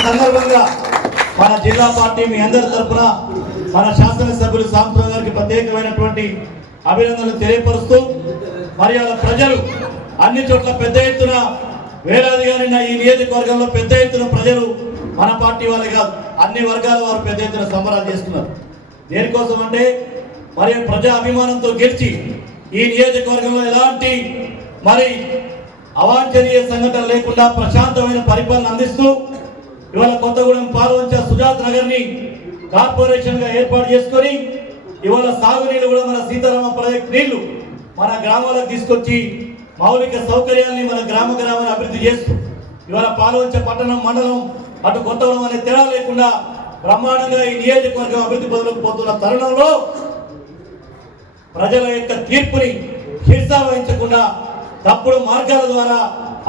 సందర్భంగా మన జిల్లా పార్టీ మీ అందరి తరఫున మన శాసనసభ్యులు సాంప్రదాయ గారికి ప్రత్యేకమైనటువంటి అభినందనలు తెలియపరుస్తూ మరి అలా ప్రజలు అన్ని చోట్ల పెద్ద ఎత్తున వేలాదిగా నిన్న ఈ నియోజకవర్గంలో పెద్ద ఎత్తున ప్రజలు మన పార్టీ వాళ్ళే కాదు అన్ని వర్గాల వారు పెద్ద ఎత్తున సంబరాలు చేస్తున్నారు. దేనికోసం అంటే మరి ప్రజా అభిమానంతో గెలిచి ఈ నియోజకవర్గంలో ఎలాంటి మరి అవాంఛనీయ సంఘటన లేకుండా ప్రశాంతమైన పరిపాలన అందిస్తూ ఇవాళ కొత్తగూడెం పాల్వంచ సుజాత్ నగర్ని కార్పొరేషన్గా ఏర్పాటు చేసుకొని ఇవాళ సాగునీళ్ళు కూడా మన సీతారామ ప్రాజెక్ట్ నీళ్ళు మన గ్రామాలకు తీసుకొచ్చి మౌలిక సౌకర్యాల్ని మన గ్రామ గ్రామాన్ని అభివృద్ధి చేస్తూ ఇవాళ పాల్వంచ పట్టణం మండలం అటు కొత్తగూడెం అనే తేడా లేకుండా బ్రహ్మాండంగా ఈ నియోజకవర్గం అభివృద్ధి పనులకు పోతున్న తరుణంలో ప్రజల యొక్క తీర్పుని హింసా వహించకుండా తప్పుడు మార్గాల ద్వారా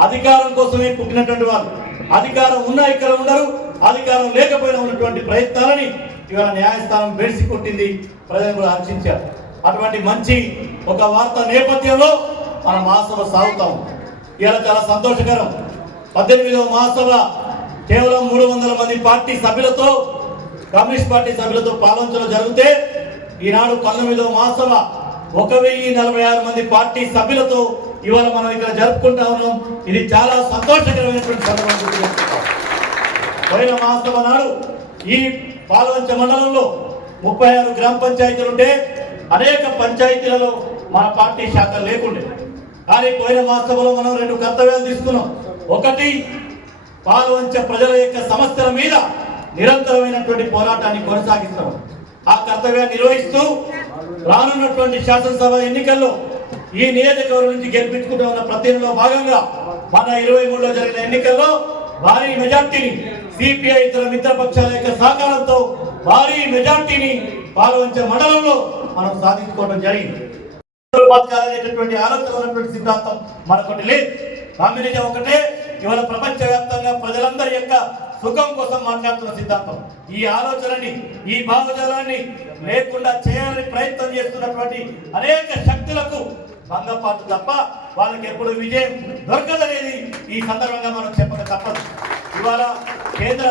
అధికారం కోసమే పుట్టినటువంటి వాళ్ళు. అధికారం ఉన్నా ఇక్కడ ఉండరు అధికారం లేకపోయినా ఉన్నటువంటి ప్రయత్నాలని ఇవాళ న్యాయస్థానం బెడిసి కొట్టింది ప్రజలు కూడా హర్షించారు. అటువంటి మంచి ఒక వార్త నేపథ్యంలో మన మహాసభ సాగుతాం. ఇవాళ చాలా సంతోషకరం. పద్దెనిమిదవ మహాసభ కేవలం మూడు వందల మంది పార్టీ సభ్యులతో కమ్యూనిస్ట్ పార్టీ సభ్యులతో పాలించడం జరిగితే ఈనాడు పంతొమ్మిదవ మహాసభ ఒక వెయ్యి నలభై ఆరు మంది పార్టీ సభ్యులతో ఇవాళ మనం ఇక్కడ జరుపుకుంటా ఉన్నాం. ఇది చాలా సంతోషకరమైనటువంటి సందర్భం పోయిన మాసం నాడు ఈ పాలవంచ మండలంలో ముప్పై ఆరు గ్రామ పంచాయతీలు ఉంటే అనేక పంచాయతీలలో మన పార్టీ శాఖ లేకుండే. కానీ పోయిన మాసంలో మనం రెండు కర్తవ్యాలు తీసుకున్నాం. ఒకటి పాలవంచ ప్రజల యొక్క సమస్యల మీద నిరంతరమైనటువంటి పోరాటాన్ని కొనసాగిస్తాం. ఆ కర్తవ్యాన్ని నిర్వహిస్తూ రానున్నటువంటి శాసనసభ ఎన్నికల్లో ఈ నియోజకవర్గం నుంచి గెలిపించుకుంటూ ఉన్న ప్రతినిధిలో భాగంగా మన ఇరవై మూడులో జరిగిన ఎన్నికల్లో భారీ మెజార్టీని సిపిఐ ఇతర మిత్రపక్షాల యొక్క సహకారంతో భారీ మెజార్టీని పాల్వంచే మండలంలో మనం సాధించుకోవడం జరిగింది. బతకాలనేటటువంటి ఆలోచన ఉన్నటువంటి సిద్ధాంతం మరొకటి లేదు. కమ్యూనిజం ఒకటే ఇవాళ ప్రపంచవ్యాప్తంగా ప్రజలందరి యొక్క సుఖం కోసం మాట్లాడుతున్న సిద్ధాంతం. ఈ ఆలోచనని ఈ భావజాలాన్ని లేకుండా చేయాలని ప్రయత్నం చేస్తున్నటువంటి అనేక శక్తులకు భంగపాటు తప్ప వాళ్ళకి ఎప్పుడు విజయం దొరకదనేది ఈ సందర్భంగా మనం చెప్పక తప్పదు. ఇవాళ కేంద్ర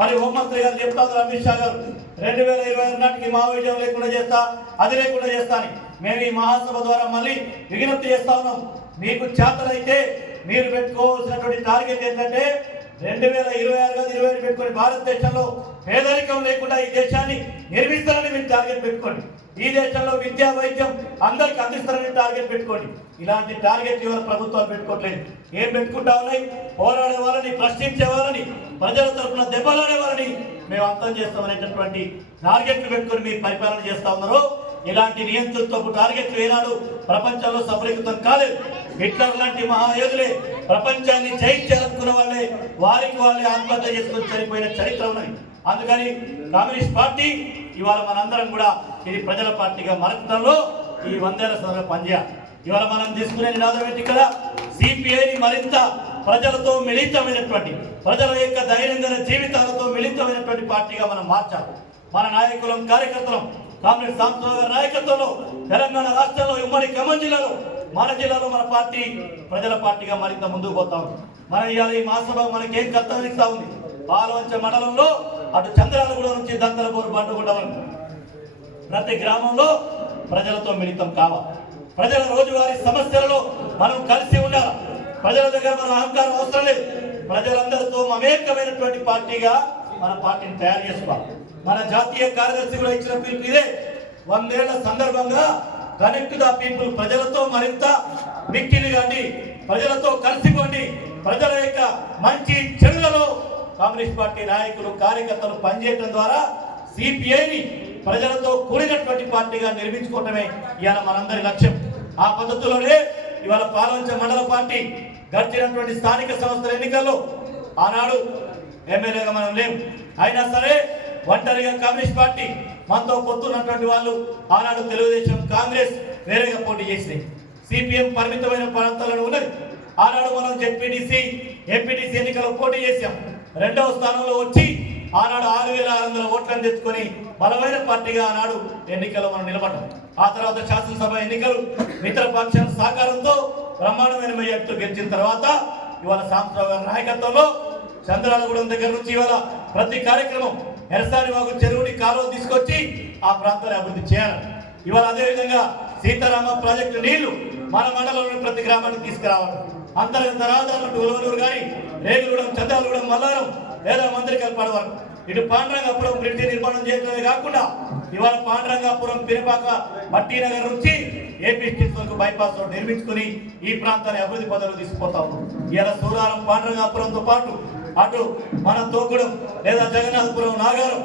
మరి హోంమంత్రి గారు చెప్తారు అమిత్ షా గారు రెండు వేల ఇరవై ఆరు నాటికి మావోయిజం లేకుండా చేస్తా అది లేకుండా చేస్తా అని. మేము ఈ మహాసభ ద్వారా మళ్ళీ విజ్ఞప్తి చేస్తా ఉన్నాం. మీకు చేతనైతే మీరు పెట్టుకోవాల్సినటువంటి టార్గెట్ ఏంటంటే రెండు వేల ఇరవై ఆరు కాదు ఇరవై ఐదు పెట్టుకొని భారతదేశంలో పేదరికం లేకుండా ఈ దేశాన్ని నిర్మిస్తారని మీరు టార్గెట్ పెట్టుకోండి. ఈ దేశంలో విద్యా వైద్యం అందరికి అందిస్తారని టార్గెట్ పెట్టుకోండి. ఇలాంటి టార్గెట్ ఇవాళ ప్రభుత్వాలు పెట్టుకోవట్లేదు ఏం పెట్టుకుంటా ఉన్నాయి? పోరాడే వాళ్ళని ప్రశ్నించే వాళ్ళని ప్రజల తరపున దెబ్బలాడే వాళ్ళని మేము అర్థం చేస్తామనేటటువంటి టార్గెట్లు పెట్టుకొని మీరు పరిపాలన చేస్తా ఉన్నారు ఇలాంటి నియంతృత్వపు టార్గెట్లు ఏనాడు ప్రపంచంలో సఫలీకృతం కాలేదు. హిట్లర్ లాంటి మహాయోధులే ప్రపంచాన్ని జయించాలనుకున్న వాళ్ళే వారికి వాళ్ళే ఆత్మహత్య చేసుకొని చనిపోయిన చరిత్ర ఉన్నది. అందుకని కమ్యూనిస్ట్ పార్టీ ఇవాళ మనందరం కూడా ఇది ప్రజల పార్టీగా మరచడంలో ఈ వందేళ్ళ సంవత్సరాలు పనిచేయాలి. ఇవాళ మనం తీసుకునే నినాదం ఏంటి ఇక్కడ? సిపిఐని మరింత ప్రజలతో మిళితమైనటువంటి ప్రజల యొక్క దైనందిన జీవితాలతో మిళితమైనటువంటి పార్టీగా మనం మార్చాలి. మన నాయకులం కార్యకర్తలం కాంగ్రెస్ సాంస్కృతిక నాయకత్వంలో తెలంగాణ రాష్ట్రంలో ఉమ్మడి ఖమ్మం జిల్లాలో మన జిల్లాలో మన పార్టీ ప్రజల పార్టీగా మరింత ముందుకు పోతా ఉంది. మన ఇవాళ ఈ మహాసభ మనకేం కర్తవ్యం ఇస్తా ఉంది? పాలవంచ మండలంలో అటు చంద్రాలగూడ నుంచి దంతలపూరు బండుగుండ వరకు ప్రతి గ్రామంలో ప్రజలతో మిళితం కావాలి. ప్రజల రోజువారీ సమస్యలలో మనం కలిసి ఉండాలి. ప్రజల దగ్గర మన అహంకారం అవసరం లేదు. ప్రజలందరితో మమేకమైనటువంటి పార్టీగా మన పార్టీని తయారు చేసుకోవాలి. మన జాతీయ కార్యదర్శి కూడా ఇచ్చిన పిలుపు ఇదే. వందేళ్ళ సందర్భంగా కనెక్ట్ ద పీపుల్ ప్రజలతో మరింత మిక్కిలి కానీ ప్రజలతో కలిసిపోండి. ప్రజల యొక్క మంచి చెడులలో కాంగ్రెస్ పార్టీ నాయకులు కార్యకర్తలు పనిచేయడం ద్వారా సిపిఐని ప్రజలతో కూడినటువంటి పార్టీగా నిర్మించుకోవటమే ఇవాళ మనందరి లక్ష్యం. ఆ పద్ధతిలోనే ఇవాళ పాలవంచ మండల పార్టీ గడిచినటువంటి స్థానిక సంస్థల ఎన్నికల్లో ఆనాడు ఎమ్మెల్యేగా మనం లేం. అయినా సరే ఒంటరిగా కమ్యూనిస్ట్ పార్టీ మనతో పొత్తున్నటువంటి వాళ్ళు ఆనాడు తెలుగుదేశం కాంగ్రెస్ వేరేగా పోటీ చేసినాయి. సిపిఎం పరిమితమైన ప్రాంతాలను ఉన్నది. ఆనాడు మనం జెడ్పీటీసీ ఎంపీటీసీ ఎన్నికల్లో పోటీ చేశాం. రెండవ స్థానంలో వచ్చి ఆనాడు ఆరు వేల ఆరు వందల ఓట్లను తెచ్చుకొని బలమైన పార్టీగా ఆనాడు ఎన్నికల్లో మనం నిలబడ్డాం. ఆ తర్వాత శాసనసభ ఎన్నికలు మిత్ర పక్షాల సహకారంతో బ్రహ్మాండమైన మెజార్టీతో గెలిచిన తర్వాత ఇవాళ సాంప్రదాయ నాయకత్వంలో చంద్రాలగూడెం దగ్గర నుంచి ఇవాళ ప్రతి కార్యక్రమం ఎరసాని వాగు చెరువుని కాలువ తీసుకొచ్చి ఆ ప్రాంతాన్ని అభివృద్ధి చేయాలి. ఇవాళ అదే విధంగా సీతారామ ప్రాజెక్టు నీళ్ళు మన మండలంలోని ప్రతి గ్రామానికి తీసుకురావాలి. అంతర్గత రహదారులు ఉలవనూరు కానీ రేగులగూడెం చంద్రాలగూడెం మల్లారం లేదా మంత్రికల్పాడు వరకు. ఇటు పాండరంగాపురం బ్రిడ్జి నిర్మాణం చేయడమే కాకుండా ఇవాళ పాండరంగాపురం పిరిపాక మట్టినగర్ నుంచి ఏపీ స్టేట్ వరకు బైపాస్ రోడ్ నిర్మించుకుని ఈ ప్రాంతాన్ని అభివృద్ధి పదవులు తీసుకుపోతాము ఇలా సూరారం పాండరంగాపురంతో పాటు అటు మన తోకుడు లేదా జగన్నాథపురం నాగారం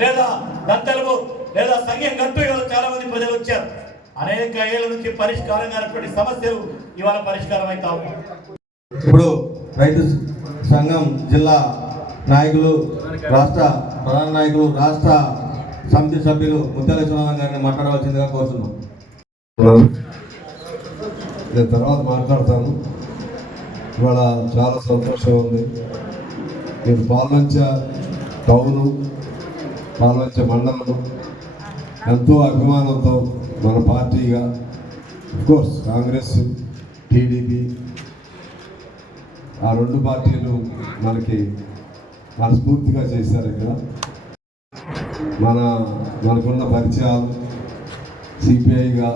లేదా దంతలము లేదా సంఘం గట్టు చాలా మంది ప్రజలు వచ్చారు. అనేక ఏళ్ళ నుంచి పరిష్కారం కానటువంటి సమస్యలు ఇవాళ పరిష్కారం అవుతా ఇప్పుడు రైతు సంఘం జిల్లా నాయకులు రాష్ట్ర ప్రధాన నాయకులు రాష్ట్ర సమితి సభ్యులు ముత్యాల విశ్వనాథం గారిని మాట్లాడవలసిందిగా కోరుతున్నాం. నేను తర్వాత మాట్లాడతాను. ఇవాళ చాలా సంతోషంగా ఉంది. నేను పాల్వంచ టౌను పాల్వంచ మండలం ఎంతో అభిమానంతో మన పార్టీగా కోర్స్ కాంగ్రెస్ టీడీపీ ఆ రెండు పార్టీలు మనకి మనస్ఫూర్తిగా చేశారు ఇక్కడ. మన మనకున్న పరిచయాలు సిపిఐగా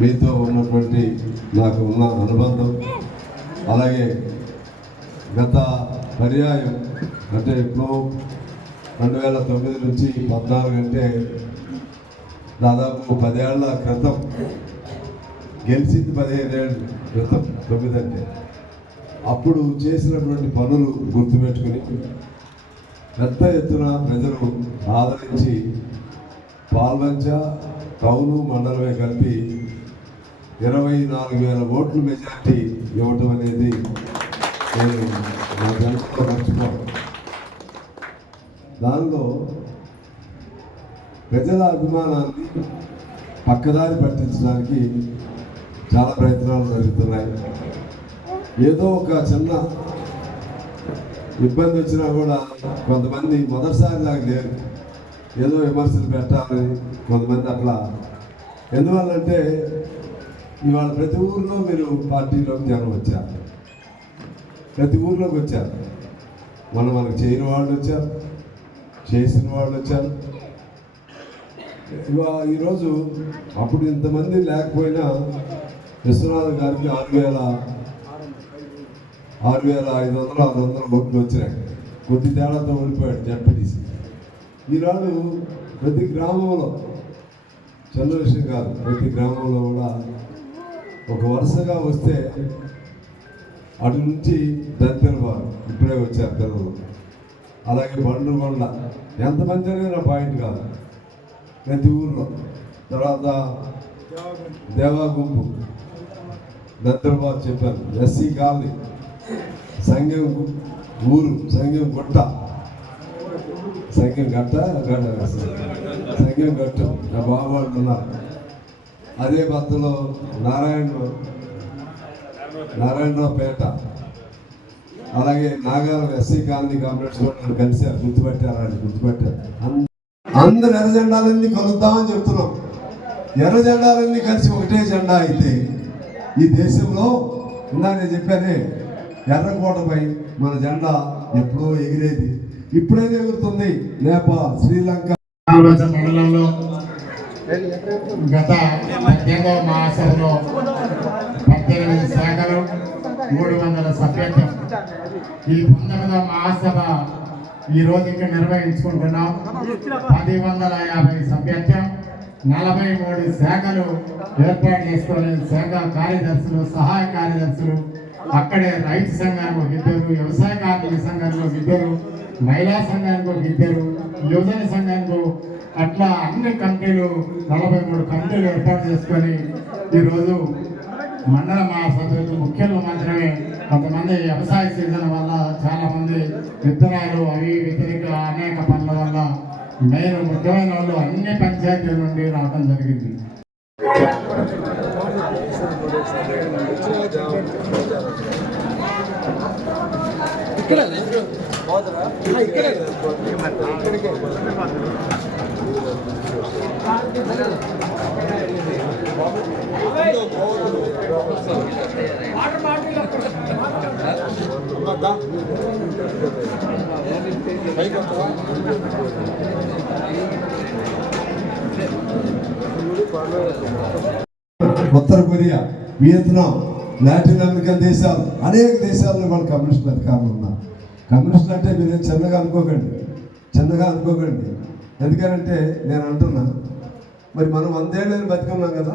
మీతో ఉన్నటువంటి నాకు ఉన్న అనుబంధం. అలాగే గత పర్యాయం అంటే ఇప్పుడు రెండు వేల తొమ్మిది నుంచి పద్నాలుగు అంటే దాదాపు పదేళ్ళ క్రితం గెలిచింది పదిహేనేళ్ళ క్రితం తొమ్మిది అంటే. అప్పుడు చేసినటువంటి పనులు గుర్తుపెట్టుకుని పెద్ద ఎత్తున ప్రజలు ఆదరించి పాల్వంచ టౌను మండలమే కలిపి ఇరవై నాలుగు వేల ఓట్లు మెజార్టీ ఇవ్వటం అనేది నేను దానిలో ప్రజల అభిమానాన్ని పక్కదారి పట్టించడానికి చాలా ప్రయత్నాలు జరుగుతున్నాయి. ఏదో ఒక చిన్న ఇబ్బంది వచ్చినా కూడా కొంతమంది మొదటిసారి నాకు లేరు. ఏదో విమర్శలు పెట్టాలని కొంతమంది అట్లా. ఎందువల్లంటే ఇవాళ ప్రతి ఊరిలో మీరు పార్టీలోకి జనం వచ్చారు. ప్రతి ఊర్లోకి వచ్చారు. మన మనకు చేయని వాళ్ళు వచ్చారు చేసిన వాళ్ళు వచ్చారు. ఇవా ఈరోజు అప్పుడు ఇంతమంది లేకపోయినా విశ్వనాథ్ గారికి ఆరు వేల ఆరు వేల ఐదు వందలు ఆరు వందల ఓట్లు వచ్చినాయి. కొద్ది తేడాతో ఓడిపోయాడు జడ్పీటీసీ. ఈనాడు ప్రతి గ్రామంలో చిన్న విషయం కాదు ప్రతి గ్రామంలో కూడా ఒక వరుసగా వస్తే అటు నుంచి దంతెల వారు ఇప్పుడే వచ్చారు పిల్లలు అలాగే బండ్లు కొండ. ఎంతమంది అనేది నా పాయింట్ కాదు ప్రతి ఊర్లో తర్వాత దేవా గుంపు. దత్తలబాబు చెప్పారు ఎస్సీ కాలనీ. సంఘం ఊరు సంఘం గుట్ట. సంఘం గట్ట సంఘం గట్ట. నా బాబు అంటున్నారు అదే భర్తలో నారాయణ నారాయణరావుపేట. అలాగే నాగారం ఎస్సీ కాలనీ కాంప్లెక్స్ కూడా నన్ను గుర్తుపెట్టారు గుర్తుపెట్టారు. అందరు ఎర్ర జెండాలన్నీ కలుద్దామని చెప్తున్నాం. ఎర్ర జెండాలన్నీ కలిసి ఒకటే జెండా అయితే ఈ దేశంలో ఇందాక నేను చెప్పానే ఎర్రకోటపై మన జెండా ఎప్పుడో ఎగిరేది. ఇప్పుడే ఎగురుతుంది నేపాల్ శ్రీలంక. మండలంలో గత పద్దెనిమిదవ మహాసభలో పద్దెనిమిది శాఖలు మూడు వందల సభ్యత్వం. ఈ పంతొమ్మిదవ మహాసభ ఈ రోజు ఇక్కడ నిర్వహించుకుంటున్నాం. పది వందల యాభై సభ్యత్వం నలభై మూడు శాఖలు ఏర్పాటు చేసుకొని శాఖ కార్యదర్శులు సహాయ కార్యదర్శులు అక్కడే రైతు సంఘానికి ఒక ఇద్దరు వ్యవసాయ కార్మిక సంఘానికి ఒక ఇద్దరు మహిళా సంఘానికి ఒక ఇద్దరు యువజన సంఘానికి అట్లా అన్ని కమిటీలు నలభై మూడు కమిటీలు ఏర్పాటు చేసుకొని ఈరోజు మండల మహాసభ్యులు ముఖ్యులు మాత్రమే కొంతమంది వ్యవసాయ సీజన్ వల్ల చాలామంది విత్తనాలు అవి వ్యతిరేక అనేక పనుల వల్ల మేరు ముఖ్యమైన వాళ్ళు అన్ని పంచాయతీల నుండి రావడం జరిగింది. ఇక్కడ ఉత్తర కొరియా వియత్నాం లాటిన్ అమెరికన్ దేశాలు అనేక దేశాల్లో వాళ్ళు కమ్యూనిస్టులు అధికారులు ఉన్నారు. కమ్యూనిస్టులు అంటే మీరు చిన్నగా అనుకోకండి. చిన్నగా అనుకోకండి. ఎందుకనంటే నేను అంటున్నా మరి మనం వందేళ్ళని బతికున్నాం కదా?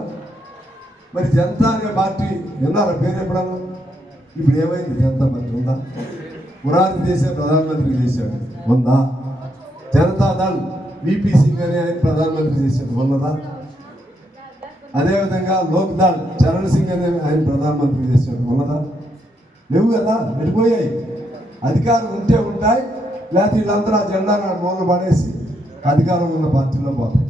మరి జనతా అనే పార్టీ విన్నారా? పేరు ఎప్పుడన్నా? ఇప్పుడు ఏమైంది? జనతా పార్టీ ఉందా? మురారి దేశే ప్రధానమంత్రి చేశాడు. ఉందా? జనతా దళ్ విపి సింగ్ అనే ఆయన ప్రధానమంత్రి చేశాడు. ఉన్నదా? అదేవిధంగా లోక్ దళ్ చరణ్ సింగ్ అని ఆయన ప్రధానమంత్రి చేశాడు. ఉన్నదా? లేవు కదా? వెళ్ళిపోయాయి. అధికారం ఉంటే ఉంటాయి లేకపోతే వీళ్ళందరూ ఆ జెండా మొదలు పడేసి అధికారం ఉన్న పార్టీలో పోతాయి.